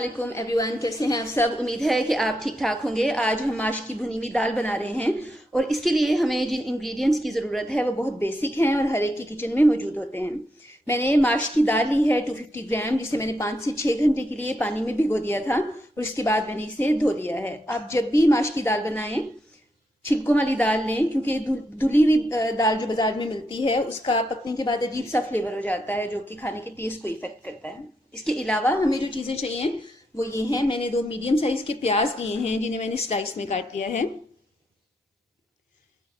अस्सलाम एवरीवन, कैसे हैं आप सब। उम्मीद है कि आप ठीक ठाक होंगे। आज हम माश की भुनी हुई दाल बना रहे हैं और इसके लिए हमें जिन इंग्रेडिएंट्स की ज़रूरत है वो बहुत बेसिक हैं और हर एक की किचन में मौजूद होते हैं। मैंने माश की दाल ली है 250 ग्राम, जिसे मैंने 5 से 6 घंटे के लिए पानी में भिगो दिया था और उसके बाद मैंने इसे धो लिया है। आप जब भी माश की दाल बनाएं छिलकों वाली दाल लें, क्योंकि धुली हुई दाल जो बाजार में मिलती है उसका पकने के बाद अजीब सा फ्लेवर हो जाता है जो कि खाने के टेस्ट को इफेक्ट करता है। इसके अलावा हमें जो चीजें चाहिए वो ये हैं। मैंने 2 मीडियम साइज के प्याज लिए हैं जिन्हें मैंने स्लाइस में काट लिया है।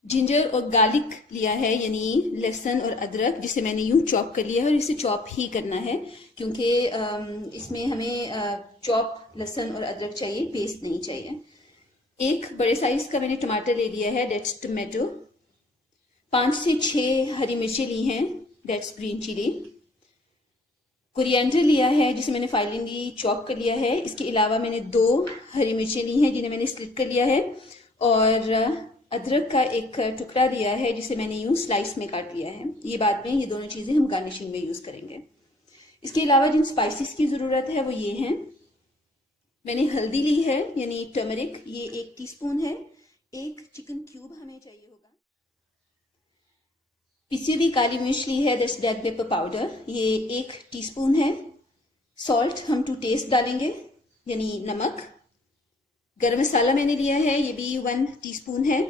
जिंजर और गार्लिक लिया है, यानी लहसुन और अदरक, जिसे मैंने यूं चॉप कर लिया है और इसे चॉप ही करना है क्योंकि इसमें हमें चॉप लहसुन और अदरक चाहिए, पेस्ट नहीं चाहिए। एक बड़े साइज का मैंने टमाटर ले लिया है, डेट्स टोमेटो। 5 से 6 हरी मिर्ची ली हैं, डेट्स ग्रीन चिली। कोरिएंडर लिया है जिसे मैंने फाइनली चॉप कर लिया है। इसके अलावा मैंने 2 हरी मिर्चें ली हैं जिन्हें मैंने स्लिट कर लिया है और अदरक का एक टुकड़ा लिया है जिसे मैंने यूं स्लाइस में काट लिया है। ये बाद में ये दोनों चीजें हम गार्निशिंग में यूज करेंगे। इसके अलावा जिन स्पाइसेस की जरूरत है वो ये हैं। मैंने हल्दी ली है यानी टर्मरिक, ये 1 टीस्पून है। 1 चिकन क्यूब हमें चाहिए होगा। पिसी हुई काली मिर्च ली है, दैट्स ब्लैक पेपर पाउडर, ये 1 टीस्पून है। सॉल्ट हम टू टेस्ट डालेंगे यानी नमक। गरम मसाला मैंने लिया है, ये भी 1 टीस्पून है।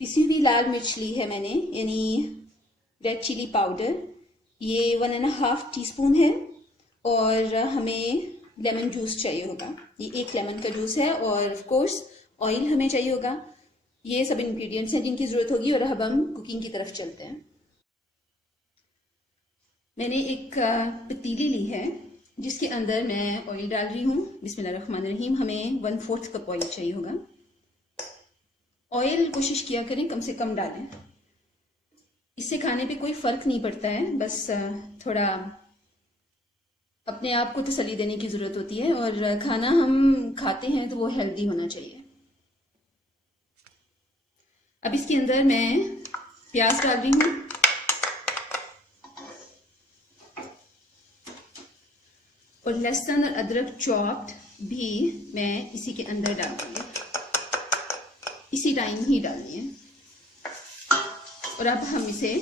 पिसी हुई लाल मिर्च ली है मैंने यानी रेड चिली पाउडर, ये 1.5 टीस्पून है। और हमें लेमन जूस चाहिए होगा, ये 1 लेमन का जूस है। और ऑफ कोर्स ऑयल हमें चाहिए होगा। ये सब इंग्रेडिएंट्स हैं जिनकी जरूरत होगी और अब हम कुकिंग की तरफ चलते हैं। मैंने एक पतीली ली है जिसके अंदर मैं ऑयल डाल रही हूँ। बिस्मिल्लाहिर्रहमानिर्रहीम। हमें 1/4 कप ऑयल चाहिए होगा। ऑयल कोशिश किया करें कम से कम डालें, इससे खाने पे कोई फर्क नहीं पड़ता है, बस थोड़ा अपने आप को तसल्ली देने की जरूरत होती है और खाना हम खाते हैं तो वो हेल्दी होना चाहिए। अब इसके अंदर मैं प्याज डाल रही हूँ और लहसुन और अदरक चॉप्ड भी मैं इसी के अंदर डाल दूंगी। इसी टाइम ही डालनी है। और अब हम इसे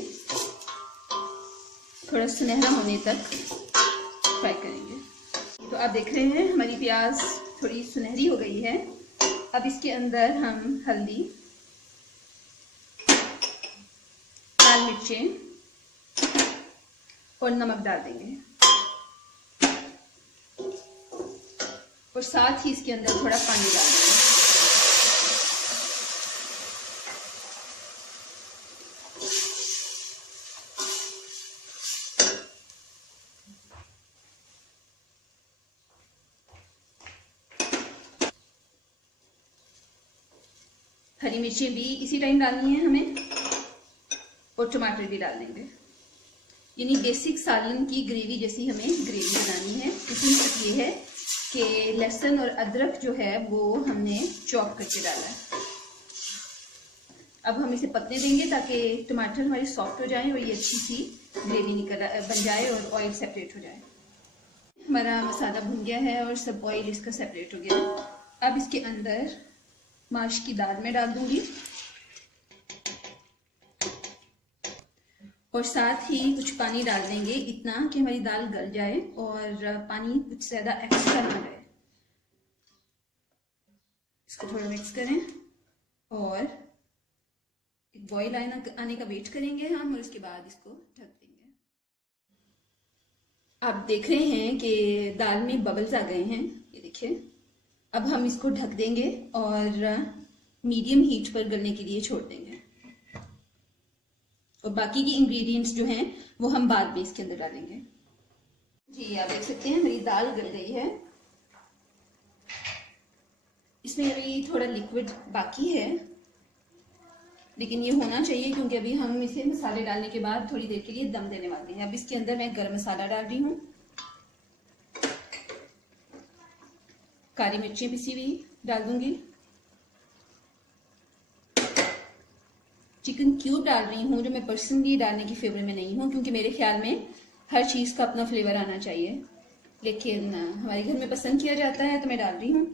थोड़ा सुनहरा होने तक फ्राई करेंगे। तो आप देख रहे हैं हमारी प्याज थोड़ी सुनहरी हो गई है। अब इसके अंदर हम हल्दी, लाल मिर्चें और नमक डाल देंगे और साथ ही इसके अंदर थोड़ा पानी डाल देंगे। हरी मिर्चें भी इसी टाइम डालनी है हमें और टमाटर भी डाल देंगे। यानी बेसिक सालन की ग्रेवी जैसी हमें ग्रेवी बनानी है। इसमें सिर्फ ये है कि लहसुन और अदरक जो है वो हमने चॉप करके डाला है। अब हम इसे पकने देंगे ताकि टमाटर हमारे सॉफ्ट हो जाए और ये अच्छी सी ग्रेवी बन जाए और ऑयल सेपरेट हो जाए। हमारा मसाला भुन गया है और सब ऑयल इसका सेपरेट हो गया है। अब इसके अंदर माश की दाल में डाल दूंगी और साथ ही कुछ पानी डाल देंगे, इतना कि हमारी दाल गल जाए और पानी कुछ ज्यादा एक्स्ट्रा ना रहे। इसको थोड़ा मिक्स करें और एक बॉईल आने का वेट करेंगे हम और उसके बाद इसको ढक देंगे। आप देख रहे हैं कि दाल में बबल्स आ गए हैं, ये देखिए। अब हम इसको ढक देंगे और मीडियम हीट पर गलने के लिए छोड़ देंगे और बाकी के इंग्रेडिएंट्स जो हैं वो हम बाद में इसके अंदर डालेंगे। जी आप देख सकते हैं हमारी दाल गल गई है। इसमें अभी थोड़ा लिक्विड बाकी है लेकिन ये होना चाहिए क्योंकि अभी हम इसे मसाले डालने के बाद थोड़ी देर के लिए दम देने वाले हैं। अब इसके अंदर मैं गरम मसाला डाल रही हूँ, काली मिर्चें पिसी हुई डाल दूंगी, चिकन क्यूब डाल रही हूँ जो मैं पर्सनली डालने की फेवर में नहीं हूँ क्योंकि मेरे ख्याल में हर चीज़ का अपना फ्लेवर आना चाहिए। लेकिन हमारे घर में पसंद किया जाता है तो मैं डाल रही हूँ।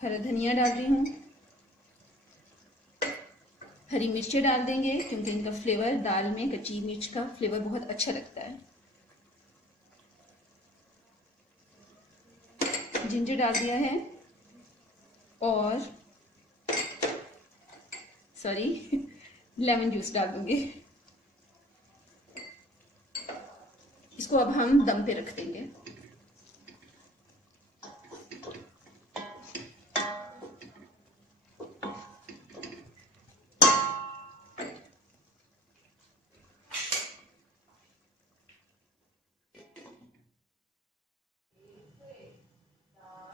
हरा धनिया डाल रही हूँ। हरी मिर्चें डाल देंगे क्योंकि इनका फ्लेवर दाल में, कच्ची मिर्च का फ्लेवर बहुत अच्छा लगता है। जिंजर डाल दिया है और लेमन जूस डाल दूंगी। इसको अब हम दम पे रख देंगे।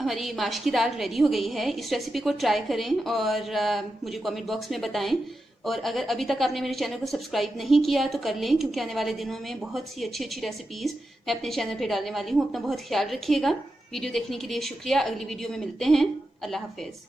हमारी माश की दाल रेडी हो गई है। इस रेसिपी को ट्राई करें और मुझे कमेंट बॉक्स में बताएं। और अगर अभी तक आपने मेरे चैनल को सब्सक्राइब नहीं किया तो कर लें, क्योंकि आने वाले दिनों में बहुत सी अच्छी अच्छी रेसिपीज़ मैं अपने चैनल पे डालने वाली हूँ। अपना बहुत ख्याल रखिएगा। वीडियो देखने के लिए शुक्रिया। अगली वीडियो में मिलते हैं। अल्लाह हाफिज़।